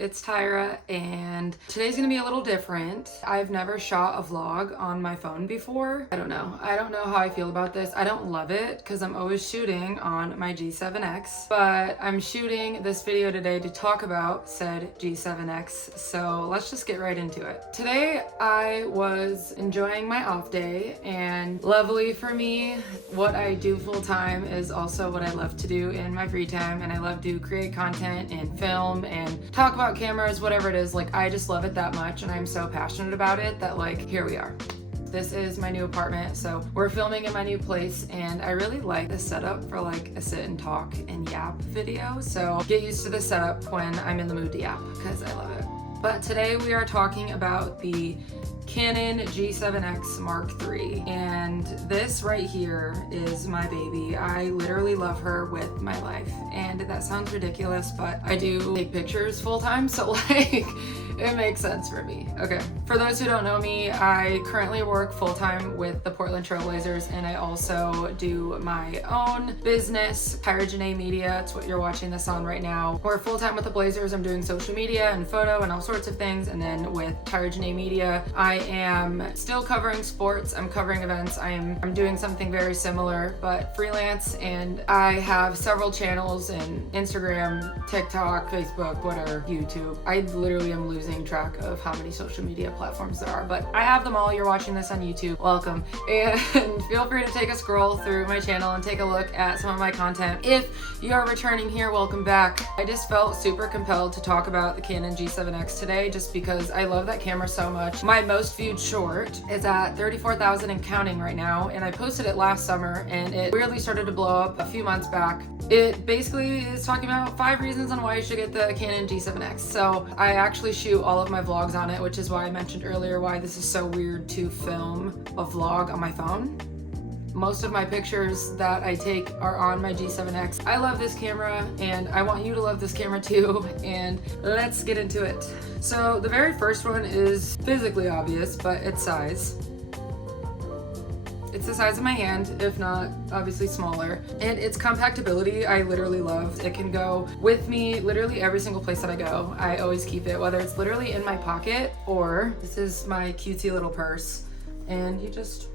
it's Tyra, and today's gonna be a little different. I've never shot a vlog on my phone before. I don't know how I feel about this. I don't love it because I'm always shooting on my G7X, but I'm shooting this video today to talk about said G7X, so let's just get right into it. Today I was enjoying my off day, and lovely for me, what I do full time is also what I love to do in my free time, and I love to create content and film and talk about cameras, whatever it is. Like, I just love it that much, and I'm so passionate about it that, like, here we are. This is my new apartment, so we're filming in my new place, and I really like the setup for like a sit and talk and yap video. So get used to the setup when I'm in the mood to yap, because I love it. But today we are talking about the Canon G7X Mark III, and this right here is my baby. I literally love her with my life, and that sounds ridiculous, but I do take pictures full time, so like it makes sense for me. Okay, for those who don't know me, I currently work full time with the Portland Trail Blazers, and I also do my own business, Tyra Media. It's what you're watching this on right now. We're full time with the Blazers. I'm doing social media and photo and all sorts of things, and then with Tyra Media, I am still covering sports. I'm covering events. I'm doing something very similar, but freelance, and I have several channels in Instagram, TikTok, Facebook, whatever, YouTube. I literally am losing track of how many social media platforms there are, but I have them all. You're watching this on YouTube, welcome, and feel free to take a scroll through my channel and take a look at some of my content. If you're returning here, welcome back. I just felt super compelled to talk about the Canon G7X today just because I love that camera so much. My most viewed short is at 34,000 and counting right now, and I posted it last summer, and it weirdly started to blow up a few months back. It basically is talking about 5 reasons on why you should get the Canon G7X. So I actually shoot all of my vlogs on it, which is why I mentioned earlier why this is so weird to film a vlog on my phone. Most of my pictures that I take are on my G7X. I love this camera, and I want you to love this camera too, and let's get into it. So the very first one is physically obvious, but it's size. It's the size of my hand, if not obviously smaller, and its compactability I literally love. It can go with me literally every single place that I go. I always keep it, whether it's literally in my pocket or this is my cutesy little purse, and you just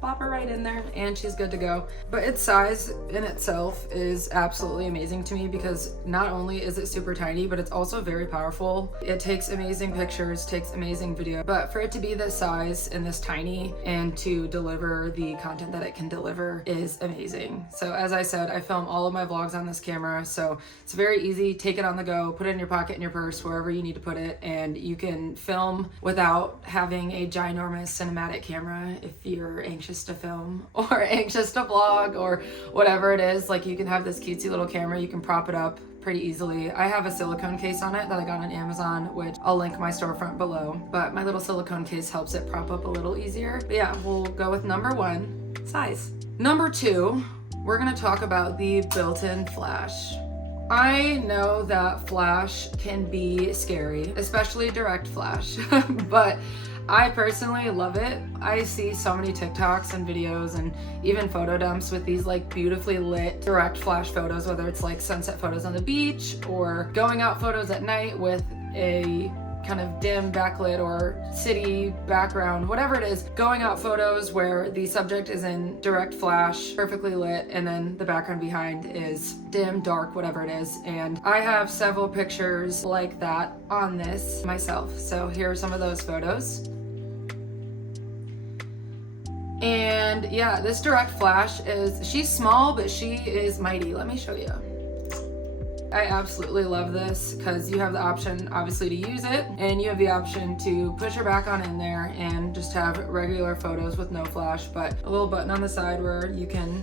pop her right in there and she's good to go. But its size in itself is absolutely amazing to me because not only is it super tiny, but it's also very powerful. It takes amazing pictures, takes amazing video, but for it to be this size and this tiny and to deliver the content that it can deliver is amazing. So as I said, I film all of my vlogs on this camera, so it's very easy. Take it on the go, put it in your pocket, in your purse, wherever you need to put it, and you can film without having a ginormous cinematic camera if you're anxious to film or anxious to vlog or whatever it is. Like, you can have this cutesy little camera, you can prop it up pretty easily. I have a silicone case on it that I got on Amazon, which I'll link my storefront below, but my little silicone case helps it prop up a little easier. But yeah, we'll go with number 1, size. Number 2, we're gonna talk about the built-in flash. I know that flash can be scary, especially direct flash, but I personally love it. I see so many TikToks and videos and even photo dumps with these like beautifully lit direct flash photos, whether it's like sunset photos on the beach or going out photos at night with a kind of dim backlit or city background, whatever it is, going out photos where the subject is in direct flash, perfectly lit, and then the background behind is dim, dark, whatever it is. And I have several pictures like that on this myself. So here are some of those photos. And yeah, this direct flash she's small, but she is mighty. Let me show you. I absolutely love this because you have the option obviously to use it, and you have the option to push her back on in there and just have regular photos with no flash, but a little button on the side where you can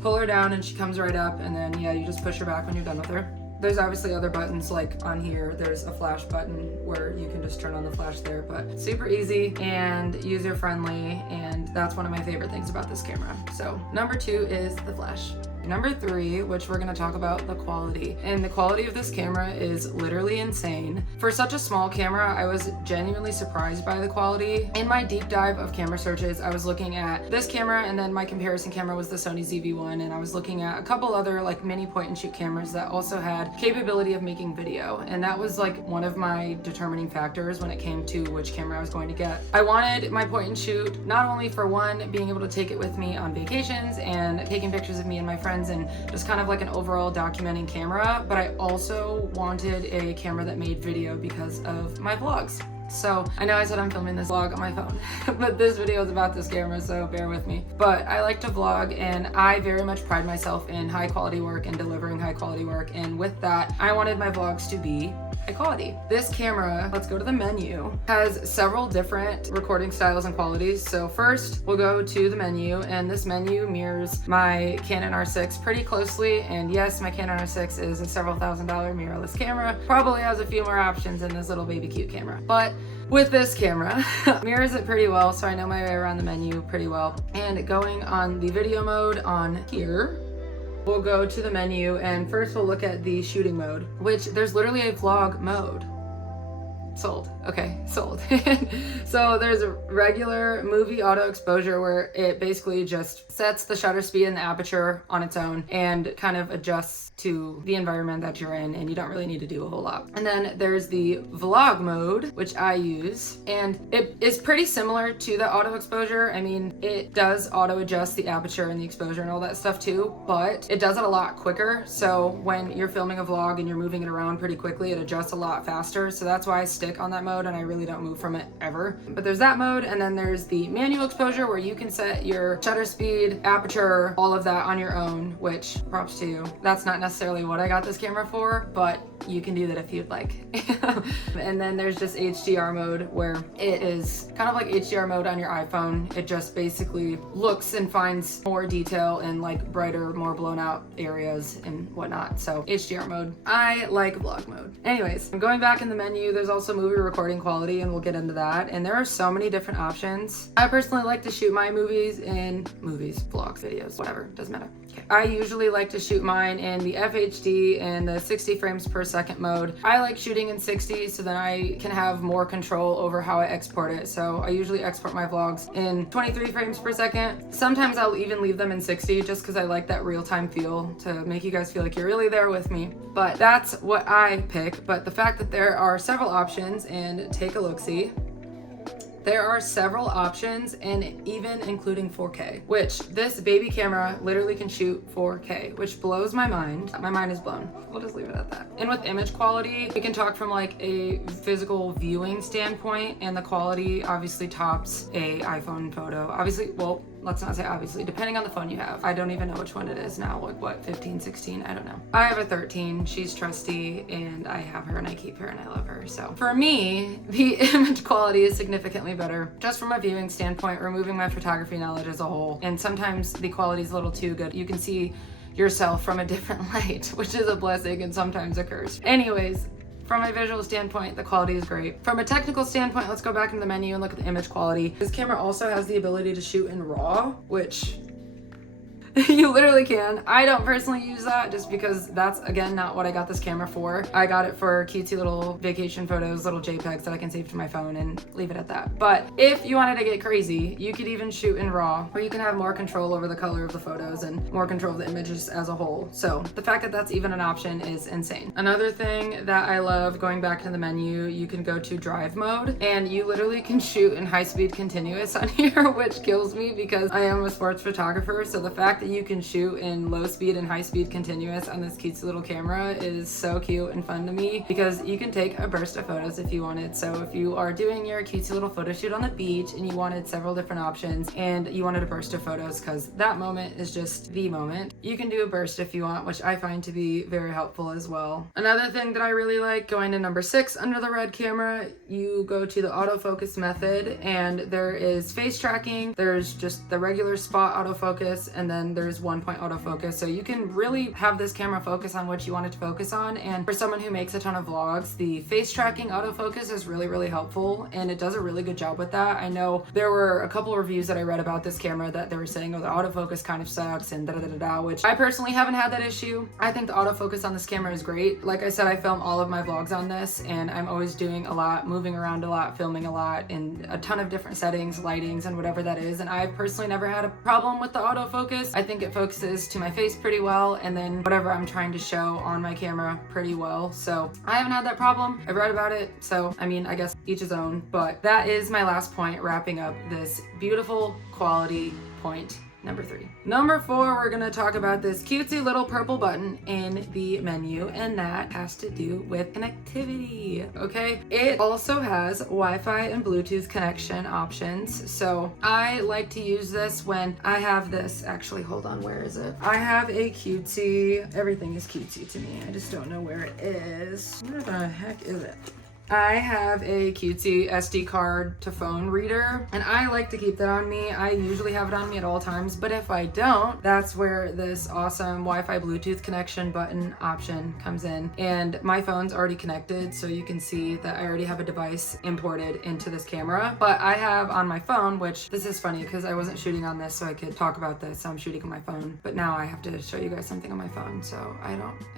pull her down and she comes right up, and then yeah, you just push her back when you're done with her. There's obviously other buttons, like on here, there's a flash button where you can just turn on the flash there, but super easy and user-friendly, and that's one of my favorite things about this camera. So number 2 is the flash. Number 3, which we're gonna talk about, the quality. And the quality of this camera is literally insane. For such a small camera, I was genuinely surprised by the quality. In my deep dive of camera searches, I was looking at this camera, and then my comparison camera was the Sony ZV-1, and I was looking at a couple other like mini point and shoot cameras that also had capability of making video, and that was like one of my determining factors when it came to which camera I was going to get. I wanted my point and shoot not only for one, being able to take it with me on vacations and taking pictures of me and my friends and just kind of like an overall documenting camera, but I also wanted a camera that made video because of my vlogs. So I know I said I'm filming this vlog on my phone, but this video is about this camera, so bear with me. But I like to vlog, and I very much pride myself in high quality work and delivering high quality work. And with that, I wanted my vlogs to be high quality. This camera, let's go to the menu, has several different recording styles and qualities. So first we'll go to the menu, and this menu mirrors my Canon R6 pretty closely. And yes, my Canon R6 is a several $1,000 mirrorless camera. Probably has a few more options than this little baby cute camera. But with this camera, mirrors it pretty well, so I know my way around the menu pretty well. And going on the video mode on here, we'll go to the menu, and first we'll look at the shooting mode, which there's literally a vlog mode. Sold. Okay, sold. So there's a regular movie auto exposure where it basically just sets the shutter speed and the aperture on its own and kind of adjusts to the environment that you're in, and you don't really need to do a whole lot. And then there's the vlog mode, which I use, and it is pretty similar to the auto exposure. I mean, it does auto adjust the aperture and the exposure and all that stuff too, but it does it a lot quicker. So when you're filming a vlog and you're moving it around pretty quickly, it adjusts a lot faster. So that's why I stick on that mode, and I really don't move from it ever. But there's that mode, and then there's the manual exposure where you can set your shutter speed, aperture, all of that on your own, which props to you. That's not necessarily what I got this camera for, but you can do that if you'd like. And then there's just HDR mode, where it is kind of like HDR mode on your iPhone. It just basically looks and finds more detail in like brighter, more blown out areas and whatnot. So HDR mode. I like vlog mode. Anyways, I'm going back in the menu. There's also movie recording quality, and we'll get into that. And there are so many different options. I personally like to shoot my movies in vlogs, videos, whatever, doesn't matter. Okay. I usually like to shoot mine in the FHD and the 60 frames per second mode. I like shooting in 60 so then I can have more control over how I export it. So I usually export my vlogs in 23 frames per second. Sometimes I'll even leave them in 60 just because I like that real-time feel to make you guys feel like you're really there with me. But that's what I pick. But the fact that there are several options, and take a look-see. There are several options, and even including 4K, which this baby camera literally can shoot 4K, which blows my mind. My mind is blown. We'll just leave it at that. And with image quality, we can talk from like a physical viewing standpoint, and the quality obviously tops a iPhone photo. Obviously, well, let's not say obviously, depending on the phone you have. I don't even know which one it is now, like what, 15, 16, I don't know. I have a 13, she's trusty, and I have her and I keep her and I love her. So for me, the image quality is significantly better, just from a viewing standpoint, removing my photography knowledge as a whole. And sometimes the quality is a little too good. You can see yourself from a different light, which is a blessing and sometimes a curse. Anyways, from a visual standpoint, the quality is great. From a technical standpoint, let's go back into the menu and look at the image quality. This camera also has the ability to shoot in RAW, which you literally can. I don't personally use that just because that's, again, not what I got this camera for. I got it for cutesy little vacation photos, little JPEGs that I can save to my phone and leave it at that. But if you wanted to get crazy, you could even shoot in RAW, where you can have more control over the color of the photos and more control of the images as a whole. So the fact that that's even an option is insane. Another thing that I love, going back to the menu, you can go to drive mode, and you literally can shoot in high-speed continuous on here, which kills me because I am a sports photographer. So the fact that you can shoot in low speed and high speed continuous on this cute little camera is so cute and fun to me, because you can take a burst of photos if you wanted. So if you are doing your cutesy little photo shoot on the beach and you wanted several different options and you wanted a burst of photos because that moment is just the moment, you can do a burst if you want, which I find to be very helpful as well. Another thing that I really like, going to number 6 under the red camera, you go to the autofocus method, and there is face tracking, there's just the regular spot autofocus, and then there's 1-point autofocus. So you can really have this camera focus on what you want it to focus on. And for someone who makes a ton of vlogs, the face tracking autofocus is really, really helpful, and it does a really good job with that. I know there were a couple of reviews that I read about this camera that they were saying, oh, the autofocus kind of sucks and da-da-da-da, which I personally haven't had that issue. I think the autofocus on this camera is great. Like I said, I film all of my vlogs on this, and I'm always doing a lot, moving around a lot, filming a lot in a ton of different settings, lightings, and whatever that is. And I've personally never had a problem with the autofocus. I think it focuses to my face pretty well, and then whatever I'm trying to show on my camera pretty well. So I haven't had that problem. I've read about it. So, I mean, I guess each his own, but that is my last point, wrapping up this beautiful quality point number 3. Number 4, we're gonna talk about this cutesy little purple button in the menu, and that has to do with connectivity, okay? It also has Wi-Fi and Bluetooth connection options, so I like to use this when I have this, actually, hold on, where is it? I have a cutesy, everything is cutesy to me, I just don't know where it is. Where the heck is it? I have a cutesy SD card to phone reader, and I like to keep that on me. I usually have it on me at all times, but if I don't, that's where this awesome Wi-Fi Bluetooth connection button option comes in. And my phone's already connected, so you can see that I already have a device imported into this camera. But I have on my phone, which this is funny because I wasn't shooting on this so I could talk about this. So I'm shooting on my phone, but now I have to show you guys something on my phone, so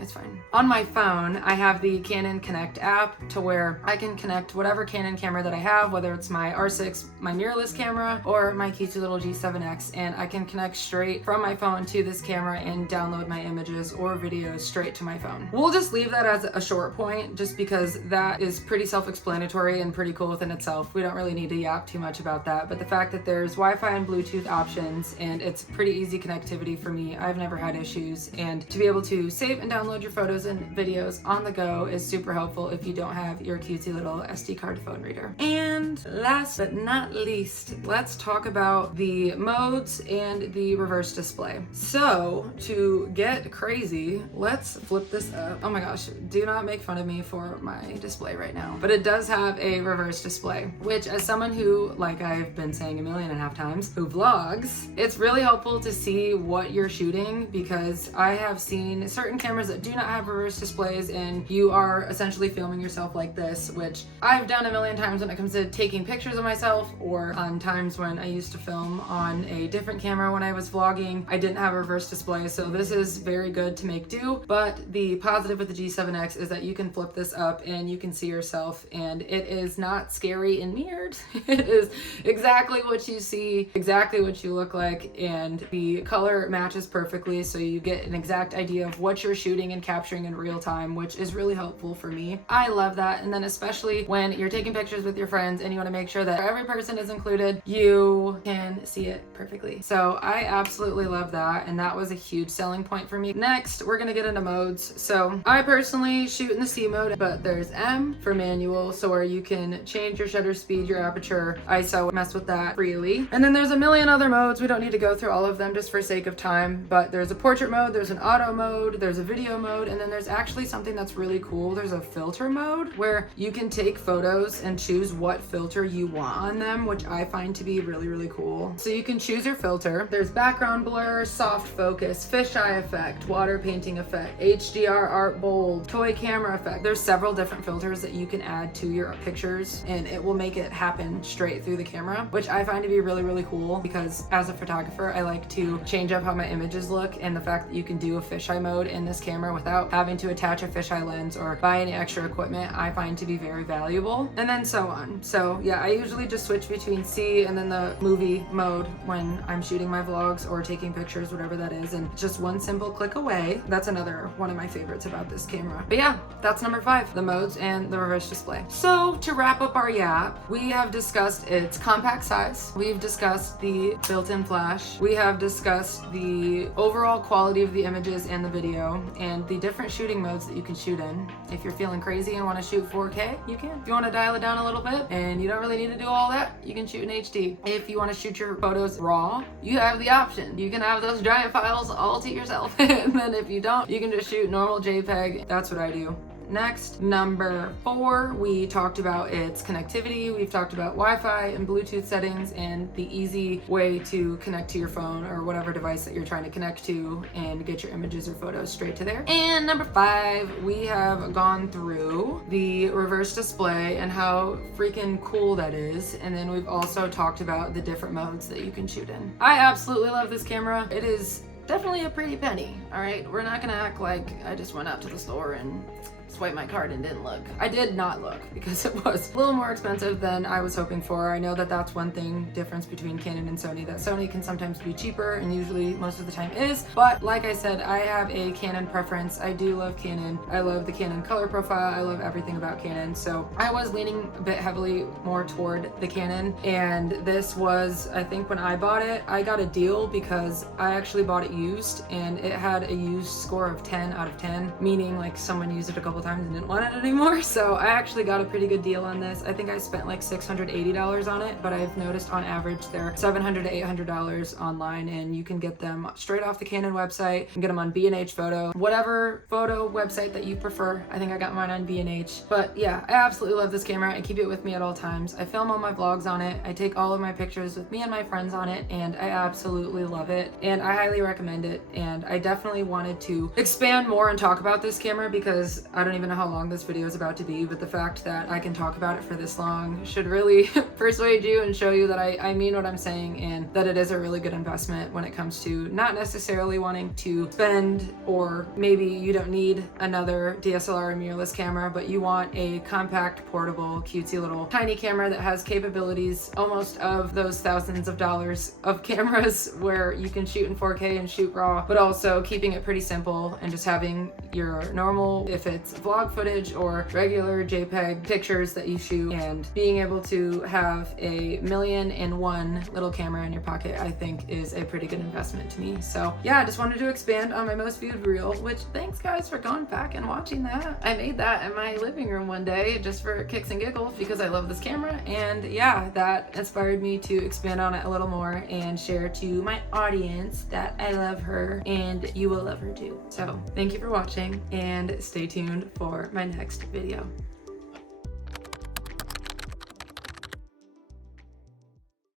it's fine. On my phone, I have the Canon Connect app to where I can connect whatever Canon camera that I have, whether it's my R6, my mirrorless camera, or my cutesy little G7X, and I can connect straight from my phone to this camera and download my images or videos straight to my phone. We'll just leave that as a short point just because that is pretty self-explanatory and pretty cool within itself. We don't really need to yap too much about that, but the fact that there's Wi-Fi and Bluetooth options and it's pretty easy connectivity for me, I've never had issues, and to be able to save and download your photos and videos on the go is super helpful if you don't have your cutesy little SD card phone reader. And last but not least, let's talk about the modes and the reverse display. So to get crazy, let's flip this up. Oh my gosh, do not make fun of me for my display right now, but it does have a reverse display, which as someone who, like I've been saying 1.5 million times, who vlogs, it's really helpful to see what you're shooting, because I have seen certain cameras that do not have reverse displays and you are essentially filming yourself like this, which I've done 1 million times when it comes to taking pictures of myself, or on times when I used to film on a different camera when I was vlogging. I didn't have a reverse display, so this is very good to make do. But the positive with the G7X is that you can flip this up and you can see yourself, and it is not scary and weird. It is exactly what you see, exactly what you look like, and the color matches perfectly, so you get an exact idea of what you're shooting and capturing in real time, which is really helpful for me. I love that. And then especially when you're taking pictures with your friends and you want to make sure that every person is included, you can see it perfectly. So I absolutely love that, and that was a huge selling point for me. Next, we're gonna get into modes. So I personally shoot in the C mode, but there's M for manual, so where you can change your shutter speed, your aperture, ISO, mess with that freely. And then there's a million other modes. We don't need to go through all of them just for sake of time, but there's a portrait mode, there's an auto mode, there's a video mode, and then there's actually something that's really cool. There's a filter mode where you can take photos and choose what filter you want on them, which I find to be really, really cool. So you can choose your filter. There's background blur, soft focus, fisheye effect, water painting effect, HDR art bold, toy camera effect. There's several different filters that you can add to your pictures, and it will make it happen straight through the camera, which I find to be really, really cool, because as a photographer, I like to change up how my images look, and the fact that you can do a fisheye mode in this camera without having to attach a fisheye lens or buy any extra equipment, I find to be very valuable. And then so on. So yeah, I usually just switch between C and then the movie mode when I'm shooting my vlogs or taking pictures, whatever that is, and just one simple click away. That's another one of my favorites about this camera. But yeah, that's number 5, the modes and the reverse display. So to wrap up our yap, we have discussed its compact size, we've discussed the built-in flash, we have discussed the overall quality of the images and the video, and the different shooting modes that you can shoot in. If you're feeling crazy and want to shoot 4K, you can. If you want to dial it down a little bit and you don't really need to do all that, you can shoot in HD. If you want to shoot your photos raw, you have the option. You can have those giant files all to yourself. And then if you don't, you can just shoot normal JPEG. That's what I do. next. Number 4, we talked about its connectivity. We've talked about Wi-Fi and Bluetooth settings and the easy way to connect to your phone or whatever device that you're trying to connect to and get your images or photos straight to there. And number 5, we have gone through the reverse display and how freaking cool that is. And then we've also talked about the different modes that you can shoot in. I absolutely love this camera. It is definitely a pretty penny. All right, we're not gonna act like I just went out to the store and swiped my card and didn't look. I did not look because it was a little more expensive than I was hoping for. I know that that's one thing difference between Canon and Sony, that Sony can sometimes be cheaper and usually most of the time is, but like I said, I have a Canon preference. I do love Canon. I love the Canon color profile. I love everything about Canon. So I was leaning a bit heavily more toward the Canon, and this was, I think when I bought it, I got a deal because I actually bought it used and it had a used score of 10 out of 10, meaning like someone used it a couple times and didn't want it anymore. So I actually got a pretty good deal on this. I think I spent like $680 on it, but I've noticed on average they're $700 to $800 online, and you can get them straight off the Canon website. You can get them on B&H Photo, whatever photo website that you prefer. I think I got mine on B&H. But yeah, I absolutely love this camera. I keep it with me at all times. I film all my vlogs on it. I take all of my pictures with me and my friends on it, and I absolutely love it. And I highly recommend it. And I definitely wanted to expand more and talk about this camera because I don't even know how long this video is about to be, but the fact that I can talk about it for this long should really persuade you and show you that I mean what I'm saying, and that it is a really good investment when it comes to not necessarily wanting to spend, or maybe you don't need another DSLR or mirrorless camera, but you want a compact, portable, cutesy little tiny camera that has capabilities almost of those thousands of dollars of cameras where you can shoot in 4K and shoot raw, but also keeping it pretty simple and just having your normal, if it's vlog footage or regular JPEG pictures that you shoot, and being able to have a 1,000,001 little camera in your pocket, I think is a pretty good investment to me. So yeah, I just wanted to expand on my most viewed reel, which thanks guys for going back and watching that. I made that in my living room one day just for kicks and giggles because I love this camera, and yeah, that inspired me to expand on it a little more and share to my audience that I love her and you will love her too. So thank you for watching and stay tuned for my next video.